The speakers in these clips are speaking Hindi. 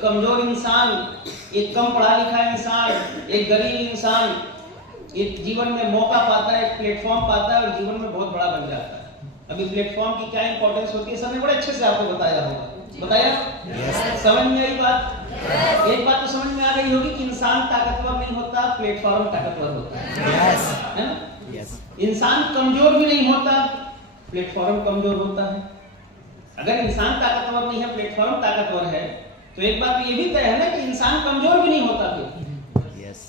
कमजोर इंसान, एक कम पढ़ा लिखा इंसान, एक गरीब इंसान एक जीवन में मौका पाता है, एक प्लेटफॉर्म पाता है और जीवन में बहुत बड़ा बन जाता है। अभी प्लेटफॉर्म की क्या इंपॉर्टेंस होती है सर ने बड़े अच्छे से आपको बताया होगा, बताया? समझ में आई बात? एक बात तो समझ में आ गई होगी कि इंसान ताकतवर नहीं होता, प्लेटफॉर्म ताकतवर होता है ना? इंसान कमजोर भी नहीं होता, प्लेटफॉर्म कमजोर होता है। अगर इंसान ताकतवर नहीं है, प्लेटफॉर्म ताकतवर है, तो एक बात ये भी तय है ना कि इंसान कमजोर भी नहीं होता, फिर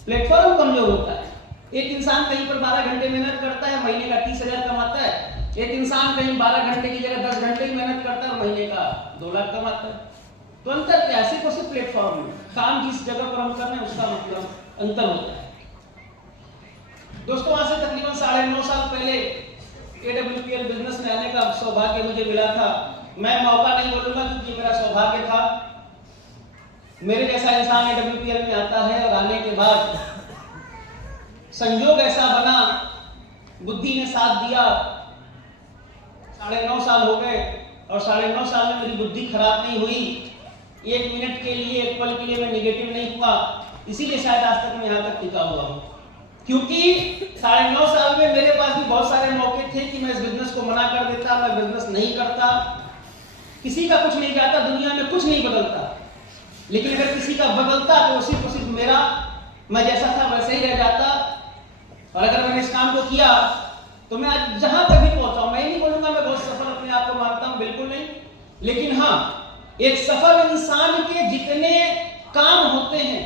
प्लेटफॉर्म कमजोर होता है। एक इंसान कहीं पर 12 घंटे मेहनत करता है, महीने का 30,000 कमाता है। एक इंसान कहीं 12 घंटे की जगह 10 घंटे की मेहनत करता है और महीने का 2 लाख कमाता है। तो अंतर क्या है? सिर्फ और प्लेटफॉर्म में काम जिस जगह पर हम कर रहे हैं उसका मतलब अंतर होता है। दोस्तों, आज से तकरीबन 9.5 साल पहले AWPL बिजनेस में आने का सौभाग्य मुझे मिला था। मैं मौका नहीं बोलूंगा क्योंकि मेरा सौभाग्य था। मेरे जैसा इंसान AWPL में आता है और आने के बाद संयोग ऐसा बना, बुद्धि ने साथ दिया। 9.5 साल हो गए और 9.5 साल में मेरी बुद्धि खराब नहीं हुई। 1 मिनट के लिए, 1 पल के लिए मैं निगेटिव नहीं हुआ। इसीलिए शायद आज तक मैं यहाँ तक टिका हुआ हूँ, क्योंकि 9.5 साल में मेरे पास भी बहुत सारे मौके थे कि मैं इस बिजनेस को मना कर देता, मैं बिजनेस नहीं करता। किसी का कुछ नहीं जाता, दुनिया में कुछ नहीं बदलता, लेकिन अगर किसी का बदलता तो सिर्फ और सिर्फ मेरा, मैं जैसा था वैसे ही रह जाता। और अगर मैंने इस काम को किया तो मैं आज जहां तक भी पहुंचा हूं, मैं नहीं बोलूंगा मैं बहुत सफल अपने आप को मानता हूं, बिल्कुल नहीं, लेकिन हाँ, एक सफल इंसान के जितने काम होते हैं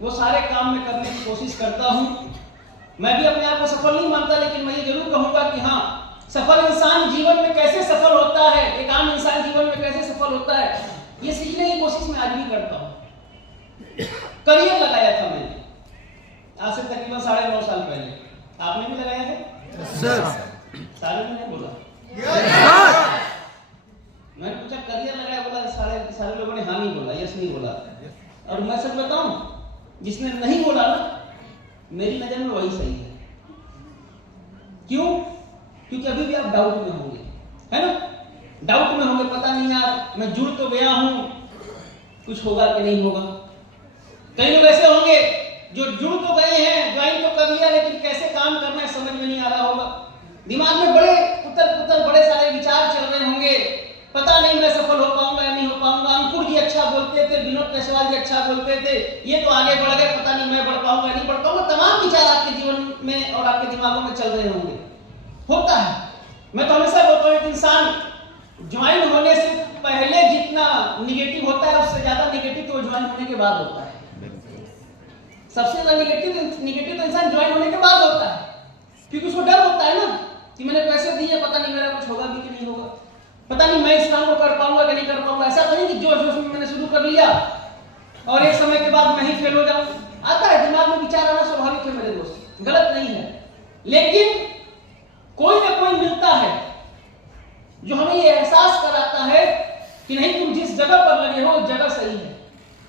वो सारे काम मैं करने की कोशिश करता हूं। मैं भी अपने आप को सफल नहीं मानता, लेकिन मैं ये जरूर कहूंगा कि हाँ, सफल इंसान जीवन में कैसे सफल होता है, एक आम इंसान जीवन में कैसे सफल होता है, ये सीखने की कोशिश मैं आज भी करता हूं। करियर लगाया था मैंने आज से तकरीबन 9.5 साल पहले। आपने भी लगाया है? सर सारे ने नहीं बोला। मैंने पूछा करियर लगाया, बोला सारे लोगों ने हाँ नहीं बोला, यस नहीं बोला। और मैं सच बताऊं, जिसने नहीं बोला ना, मेरी नजर में वही सही है। क्यों? क्योंकि अभी भी आप डाउट में होंगे, है ना? डाउट में होंगे, पता नहीं यार मैं जुड़ तो गया हूं, कुछ होगा कि नहीं होगा। कई लोग ऐसे होंगे जो जुड़ तो गए हैं, ज्वाइन तो कर लिया, लेकिन कैसे काम करना है समझ में नहीं आ रहा होगा। दिमाग में बड़े उतर बड़े सारे विचार चल रहे होंगे, पता नहीं मैं सफल हो पाऊंगा या नहीं हो पाऊंगा। अंकुर जी अच्छा बोलते थे, विनोद कैसवाल जी अच्छा बोलते थे, ये तो आगे बढ़ गए, पता नहीं मैं बढ़ पाऊंगा नहीं बढ़ पाऊंगा। तमाम विचार आपके जीवन में और आपके दिमागों में चल रहे होंगे। होता है। मैं तो हमेशा बोलता हूं कि इंसान ज्वाइन होने से पहले जितना निगेटिव होता है, उससे ज्यादा निगेटिव तो ज्वाइन होने के बाद होता है। सबसे ज्यादा निगेटिव तो इंसान ज्वाइन होने के बाद होता है, क्योंकि उसको डर होता है ना कि मैंने पैसे दिए, पता नहीं मेरा कुछ होगा भी कि नहीं होगा, पता नहीं मैं इस काम को कर पाऊंगा कि नहीं कर पाऊंगा। ऐसा तो नहीं कि जोश जोश में मैंने शुरू कर लिया और एक समय के बाद मैं ही फेल हो जाऊं। आता है, दिमाग में विचार आना स्वाभाविक है मेरे दोस्त, गलत नहीं है। लेकिन कोई ना कोई मिलता है जो हमें ये एहसास कराता है कि नहीं, तुम जिस जगह पर लगे हो उस जगह सही है।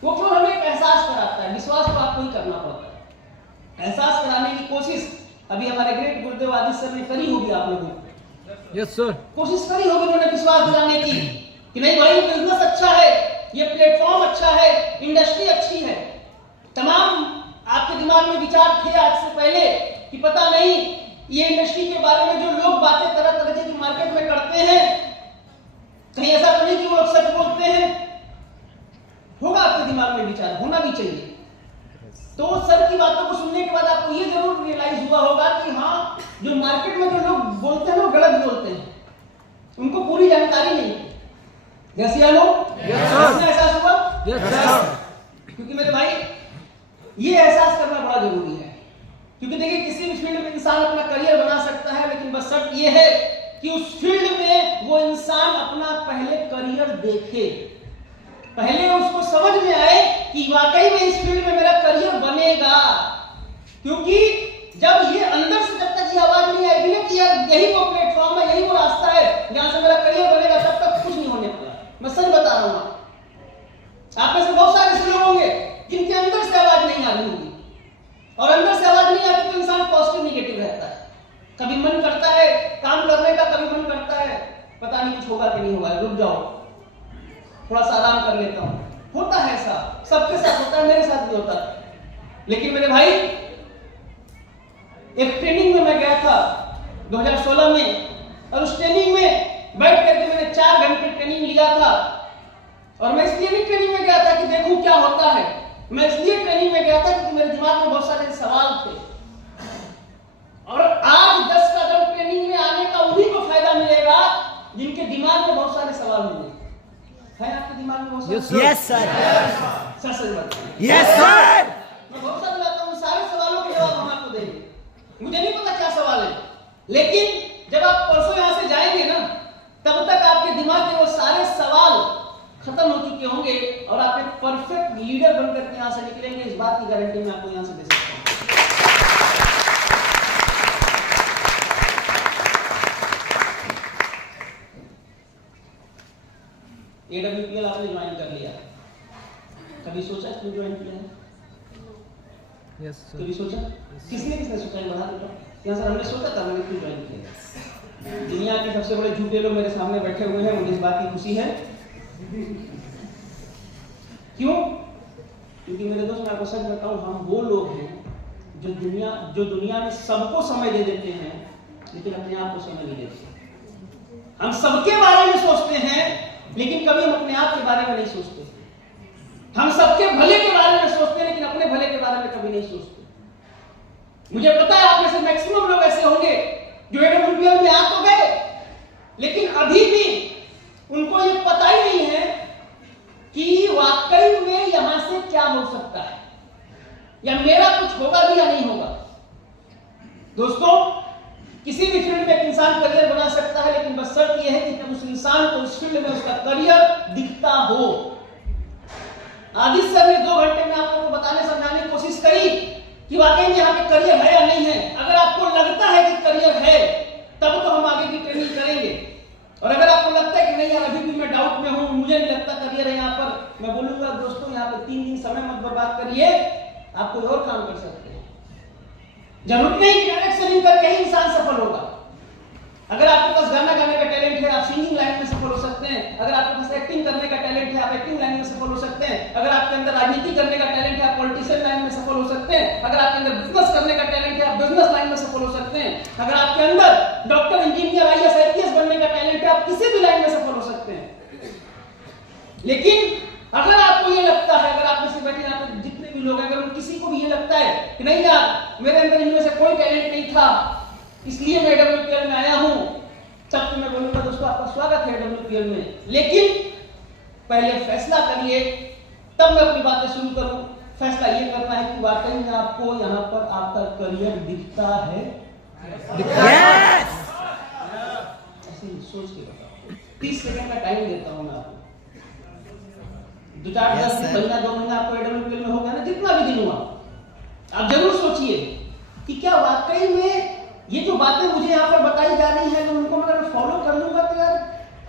वो केवल हमें एक एहसास कराता है, विश्वास तो आपको ही करना पड़ता है। एहसास कराने की कोशिश अभी हमारे ग्रेट गुरुदेव आदि सर ने करी होगी, आप लोगों ने यस सर कोशिश करी होगी, उन्होंने विश्वास दिलाने की कि नहीं भाई, बिजनेस अच्छा है, ये प्लेटफॉर्म अच्छा है, इंडस्ट्री अच्छी है। तमाम आपके दिमाग में विचार थे आज से पहले कि पता नहीं ये इंडस्ट्री के बारे में जो लोग बातें तरह तरह की मार्केट में करते हैं, कहीं ऐसा तो नहीं कि वो लोग सच बोलते हैं। होगा आपके दिमाग में विचार, होना भी चाहिए। तो सर की बातों को सुनने के बाद आपको ये जरूर रियलाइज हुआ होगा कि हाँ, जो मार्केट में जो लोग बोलते हैं वो गलत बोलते हैं, उनको पूरी जानकारी नहीं है। यस या नो? एहसास हुआ? क्योंकि मेरे भाई ये एहसास करना बड़ा जरूरी है, क्योंकि देखिए किसी भी फील्ड में इंसान अपना करियर बना सकता है, लेकिन बस शर्त ये है कि उस फील्ड में वो इंसान अपना पहले करियर देखे, पहले उसको समझ में आए कि वाकई में इस फील्ड में मेरा करियर बनेगा। क्योंकि जब ये अंदर से जब तक ये आवाज नहीं आएगी ना कि यार यही वो प्लेटफॉर्म है, यही वो रास्ता है जहां से मेरा करियर बनेगा, तब तक कुछ नहीं होने वाला। मैं सच बता रहा हूं, आप में से बहुत सारे ऐसे लोग होंगे जिनके अंदर से आवाज नहीं आ रही होगी, और अंदर से आवाज नहीं आती तो इंसान पॉजिटिव निगेटिव रहता है। कभी मन करता है काम करने का, कभी मन करता है पता नहीं कुछ होगा कि नहीं होगा, रुक जाओ थोड़ा सा आराम कर लेता हूं। होता है ऐसा, सबके साथ होता है, मेरे साथ भी होता है। लेकिन मेरे भाई, एक ट्रेनिंग में मैं गया था 2016 में, और उस ट्रेनिंग में बैठ करके मैंने 4 घंटे ट्रेनिंग लिया था। और मैं इसलिए नहीं ट्रेनिंग में गया था कि देखूं क्या होता है, मैं इसलिए ट्रेनिंग में गया था क्योंकि मेरे दिमाग में बहुत सारे सवाल थे। और आज 10 कदम ट्रेनिंग में आने का उन्हीं को फायदा मिलेगा जिनके दिमाग में बहुत सारे सवाल मिले। है आपके दिमाग में बहुत सारे? Yes sir. सच बात। Yes sir. मैं भरोसा दिलाता हूं सारे सवालों के जवाब हम आपको देंगे। मुझे नहीं पता क्या सवाल है, लेकिन जब आप परसों यहां से जाएंगे ना, तब तक आपके दिमाग के वो सारे सवाल खत्म हो चुके होंगे और आप एक परफेक्ट लीडर बनकर के यहां से निकलेंगे। इस बात की गारंटी मैं आपको यहां से दे सकता हूं। AWPL आपने ज्वाइन कर लिया, कभी सोचा क्यों ज्वाइन किया है? Yes sir. कभी सोचा? किसने सोचा है? बढ़ा दो। यहाँ सर हमने सोचा था, मैंने क्यों ज्वाइन किया। दुनिया के सबसे बड़े झूठे लोग मेरे सामने बैठे हुए हैं, मुझे इस बात की खुशी है। क्यों? क्योंकि मेरे दोस्त, मैं आपको सच बताऊं, हम वो लोग हैं जो दुनिया में सबको समय दे देते हैं, लेकिन अपने आप को समय नहीं देते। हम सबके बारे में सोचते हैं, लेकिन कभी हम अपने आप के बारे में नहीं सोचते। हम सबके भले के बारे में सोचते हैं, लेकिन अपने भले के बारे में कभी नहीं सोचते। मुझे पता है आप में से मैक्सिमम लोग ऐसे होंगे जो AWPL में आ तो गए, लेकिन अभी भी उनको ये पता ही नहीं है कि वाकई में यहां से क्या हो सकता है, या मेरा कुछ होगा भी या नहीं होगा। दोस्तों, किसी भी फील्ड में एक इंसान करियर बना सकता है, लेकिन बस शर्त यह है कि जब उस इंसान को उस फील्ड में उसका करियर दिखता हो। आदित्य सर ने 2 घंटे में आप लोगों को बताने समझाने की कोशिश करी कि वाकई में यहाँ पे करियर है या नहीं है। अगर आपको लगता है कि करियर है, तब तो हम आगे की ट्रेनिंग करेंगे। और अगर आपको लगता है कि नहीं यार, अभी भी मैं डाउट में हूं, मुझे नहीं लगता करियर है यहाँ पर, मैं बोलूंगा दोस्तों, यहाँ पे 3 दिन समय मत बर्बाद करिए, आप कोई और काम कर सकते हैं। जरूरत नहीं कि डायरेक्ट सेलिंग करके ही इंसान सफल होगा। अगर आपके पास गाना गाने का टैलेंट है, आप सिंगिंग लाइन में सफल हो सकते हैं। अगर आपके पास एक्टिंग करने का टैलेंट है, आप एक्टिंग लाइन में सफल हो सकते हैं। अगर आपके अंदर राजनीति करने का टैलेंट है, आप पॉलिटिशियन लाइन में सफल हो सकते हैं। अगर आपके अंदर बिजनेस करने का टैलेंट है, आप बिजनेस लाइन में सफल हो सकते हैं। अगर आपके अंदर डॉक्टर, इंजीनियर, IAS, IPS बनने का टैलेंट है, आप किसी भी लाइन में सफल हो सकते हैं। लेकिन अगर आपको ये लगता है, अगर आप में से बैठे यहाँ पे जितने भी लोग हैं, अगर किसी को भी ये लगता है कि नहीं यार, मेरे अंदर इनमें से कोई टैलेंट नहीं था, इसलिए मैं AWPL में आया हूं, तब तो मैं बोलूंगा दोस्तों, आपका स्वागत है AWPL में। लेकिन पहले फैसला करिए, तब मैं अपनी बातें शुरू करूं। फैसला ये करना है कि वाकई में आपको यहाँ पर आपका करियर दिखता है। यस। ऐसे सोच के बताओ। 30 सेकंड का टाइम देता हूं मैं आपको। 2-4 महीना 2 महीना आपको AWPL में होगा ना, जितना भी दिन हुआ, आप जरूर सोचिए कि क्या वाकई में ये जो बातें मुझे यहाँ पर बताई जा रही हैं, उनको मैं फॉलो कर लूंगा तो यार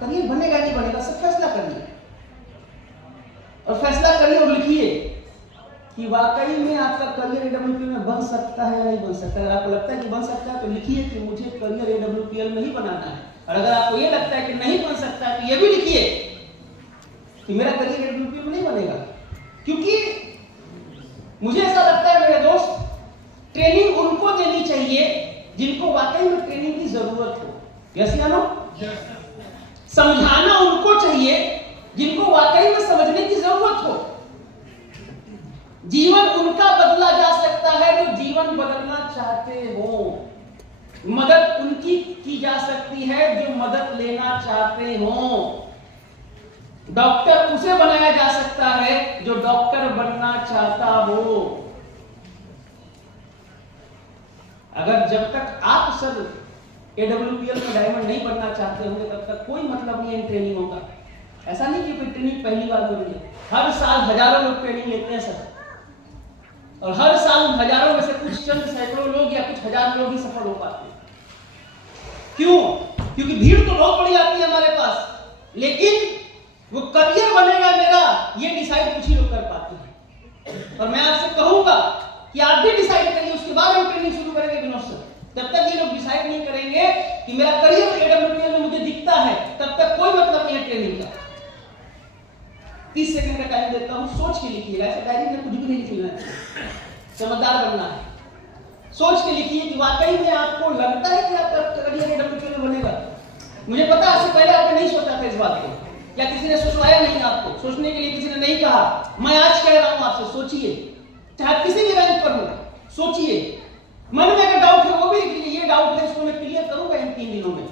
करियर बनेगा नहीं बनेगा। सब फैसला करिए, और फैसला करिए और लिखिए कि वाकई में आपका करियर AWPL में बन सकता है या नहीं बन सकता है। अगर आपको लगता है कि बन सकता है तो लिखिए कि मुझे करियर AWPL में ही बनाना है। और अगर आपको ये लगता है कि नहीं बन सकता है तो ये भी लिखिए कि मेरा करियर AWPL में नहीं बनेगा। क्योंकि मुझे ऐसा लगता है मेरे दोस्त, ट्रेनिंग उनको देनी चाहिए जिनको वाकई में ट्रेनिंग की जरूरत हो। यस या नो? समझाना उनको चाहिए जिनको वाकई में समझने की जरूरत हो। जीवन उनका बदला जा सकता है जो जीवन बदलना चाहते हो। मदद उनकी की जा सकती है जो मदद लेना चाहते हो। डॉक्टर उसे बनाया जा सकता है जो डॉक्टर बनना चाहता हो। अगर जब तक आप सर AWPL में डायमंड नहीं बनना चाहते होंगे, तब तक कोई मतलब नहीं है इन ट्रेनिंगों का। ऐसा नहीं कि कोई ट्रेनिंग पहली बार हो रही है। हर साल हजारों लोग ट्रेनिंग लेते हैं सर, और हर साल हजारों में से कुछ चंद सैकड़ों लोग या कुछ हजार लोग ही सफल हो पाते हैं। क्यों? क्योंकि भीड़ तो बहुत बड़ी आती है हमारे पास, लेकिन वो करियर बनेगा मेरा, ये डिसाइड कुछ ही लोग कर पाते हैं। और मैं आपसे कहूंगा कि आप भी डिसाइड करिए, उसके बाद हम ट्रेनिंग शुरू करेंगे विनोद सर। जब तक ये लोग डिसाइड नहीं करेंगे कि मेरा करियर AWPL में मुझे दिखता है, तब तक कोई मतलब नहीं है ट्रेनिंग का। 30 सेकंड का टाइम देता हूँ, सोच के लिखिएगा। ऐसे डायरी में कुछ भी नहीं लिखना है, समझदार बनना है। सोच के लिखिए कि वाकई में आपको लगता है कि आपका करियर एडवोकेट में बनेगा। मुझे पता है इससे पहले आपने नहीं सोचा था इस बात को, या किसी ने सोचवाया नहीं आपको, सोचने के लिए किसी ने नहीं कहा। मैं आज कह रहा हूं आपसे, सोचिए, चाहे किसी भी रैंक पर हो, सोचिए। मन में अगर डाउट है वो भी लिख लीजिए, ये डाउट है इसको मैं क्लियर करूंगा इन 3 दिनों में,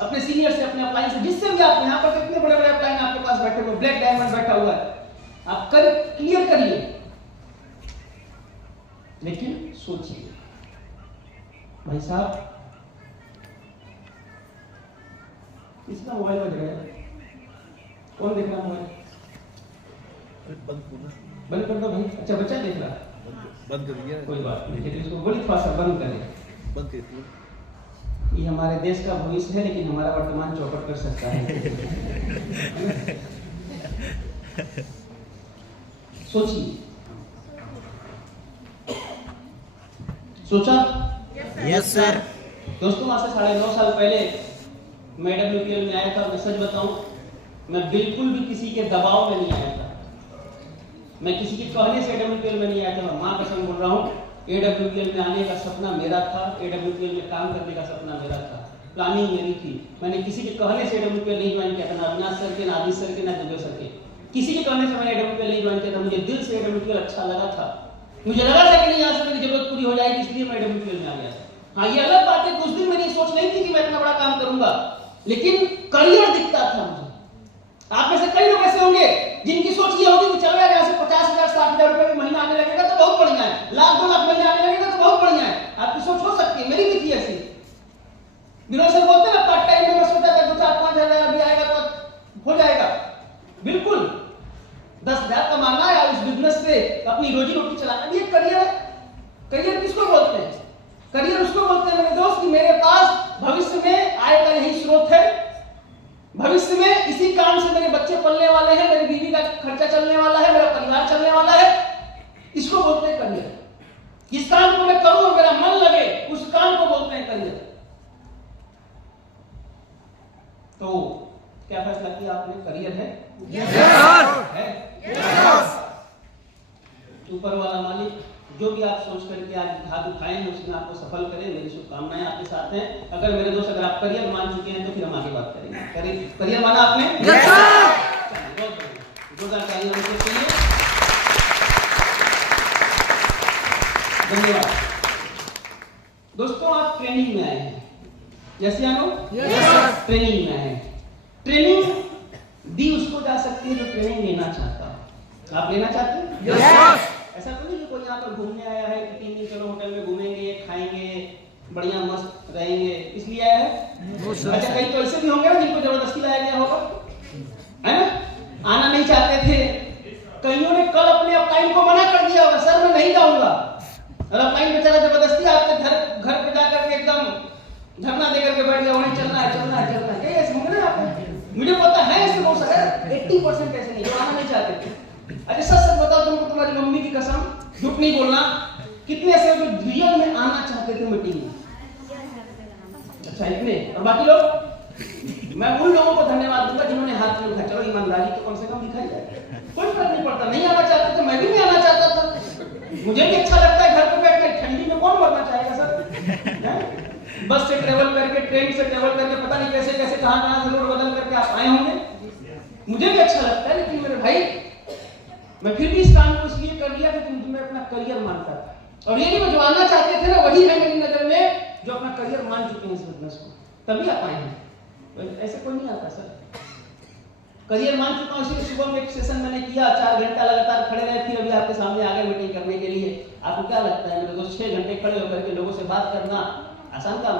अपने सीनियर से, अपने अपलाइन से, जिससे भी। आप यहाँ पर कितने बड़े बड़े अपलाइन आपके पास बैठे हुए, ब्लैक डायमंड बैठा हुआ है, आप कर क्लियर करिए, लेकिन सोचिए। भाई साहब, किसका मोबाइल बज रहा है? कौन देख रहा मोबाइल? बंद कर दो भाई। अच्छा, बच्चा देख रहा है, बंद कर दिया। कोई बात नहीं, लेकिन इसको बोली थोड़ा सा बंद करें। बंद कर दिया। ये हमारे देश का भविष्य है, लेकिन हमारा वर्तमान चौपट कर सकता है। सोचिए, सोचा? Yes sir. दोस्तों, आज से 9.5 साल पहले मैं WPL में आया था। मैं सच बताऊं, मैं बिल्कुल भी किसी के दबाव में नहीं आया था, मैं किसी के कहने से AWPL में नहीं आया था। मैं मां कसम बोल रहा हूं, AWPL में आने का सपना मेरा था, AWPL में काम करने का सपना मेरा था, प्लानिंग मेरी थी। मैंने किसी के कहने से AWPL नहीं ज्वाइन किया था, ना अविनाश सर के, ना आदित्य सर के, ना जुबेर सर के। किसी के कहने से मैंने AWPL नहीं ज्वाइन किया था। मुझे दिल से AWPL अच्छा लगा था, मुझे लगा था कि नहीं यहाँ से मेरी जरूरत पूरी हो जाएगी, इसलिए मैं AWPL में आ गया था। हाँ, ये अलग बात है, कुछ दिन मेरी सोच नहीं थी कि मैं इतना बड़ा काम करूंगा, लेकिन करियर दिखता था मुझे। आप में से कई लोग ऐसे होंगे जिनकी सोच ये होगी कि चलो यार, यहाँ से 50,000 60,000 रुपए का महीना आने लगेगा तो बहुत बढ़िया है, 1,00,000 2 लाख महीना आने लगेगा तो बहुत बढ़िया है। आपकी सोच हो सकती है, मेरी भी थी ऐसी। विनोद सर बोलते हैं पार्ट टाइम में मैं सोचा था 2-4-5 हजार अभी आएगा तो हो जाएगा। बिल्कुल 10,000 कमाना या उस बिजनेस से अपनी रोजी रोटी चलाना, ये करियर है। करियर किसको बोलते हैं? करियर उसको बोलते हैं मेरे दोस्त कि मेरे पास भविष्य में आय का यही स्रोत है, भविष्य में इसी काम से मेरे बच्चे पलने वाले हैं, मेरी बीवी का खर्चा चलने वाला है, मेरा परिवार चलने वाला है। इसको बोलते हैं करियर। जिस काम को मैं करूं और मेरा मन लगे, उस काम को बोलते हैं करियर। तो क्या फैसला किया आपने? करियर है? है? ऊपर वाला मालिक जो भी आप सोच करके आज हाथ उठाएंगे उसमें आपको सफल करें। मेरी शुभकामनाएं आपके साथ हैं। अगर मेरे दोस्त, अगर आप करियर मान चुके हैं तो फिर हम आगे बात करेंगे। करियर माना आपने? जोरदार ताली होनी चाहिए। धन्यवाद। दोस्तों, आप ट्रेनिंग में आए हैं, यस या नो? ट्रेनिंग में आए हैं। ट्रेनिंग दी उसको जा सकती है जो ट्रेनिंग लेना चाहता है। आप लेना चाहते हैं? ऐसा तो नहीं कि कोई यहाँ पर घूमने आया है कि 3 दिन चलो होटल में घूमेंगे, खाएंगे, बढ़िया मस्त रहेंगे, इसलिए आया है। अच्छा, कई तो ऐसे भी होंगे ना जिनको जबरदस्ती लाया गया होगा, है ना? आना नहीं चाहते थे। कईयों ने कल अपने अपलाइन को मना कर दिया होगा, सर मैं नहीं जाऊंगा, और अपलाइन बेचारा जबरदस्ती आपके घर पे जाकर के एकदम धरना देकर के बैठ गया, वहीं चलना है चलना है चलना है। कई ऐसे होंगे ना आपने, मुझे पता है ऐसे बहुत सारे, 80% ऐसे नहीं जो आना नहीं चाहते थे। अरे सच बताओ तुमको, तुम्हारी मम्मी की कसम, झूठ नहीं बोलना, कितने ऐसे जो रियल में आना चाहते थे मीटिंग में? अच्छा, इतने। और बाकी लोग, मैं उन लोगों को धन्यवाद दूंगा जिन्होंने हाथ नहीं उठाया। चलो ईमानदारी तो कम से कम दिखाई जाए, कोई फर्क नहीं पड़ता। नहीं आना चाहते थे, मैं भी नहीं आना चाहता था। मुझे भी अच्छा लगता है घर पे बैठ कर, ठंडी में कौन मरना चाहेगा सर? बस से ट्रेवल करके, ट्रेन से ट्रेवल करके, पता नहीं कैसे कैसे कहां से रोड बदल करके आप आए होंगे। मुझे भी अच्छा लगता है, लेकिन मेरे भाई मैं फिर भी इस काम को इसलिए कर लिया कि मैं अपना करियर मानता था। और ये नहीं, जो आना चाहते थे ना वही है मेरी नजर में जो अपना करियर मान चुके हैं इस बिजनेस को, तभी आप आए हैं। ऐसे कोई नहीं आता सर। करियर मान चुका हूं, इसलिए सुबह में एक सेशन मैंने किया, 4 घंटा लगातार खड़े रहे, फिर अभी आपके सामने आ गए मीटिंग करने के लिए। आपको क्या लगता है मेरे दोस्त, 6 घंटे खड़े होकर के लोगों से बात करना आसान काम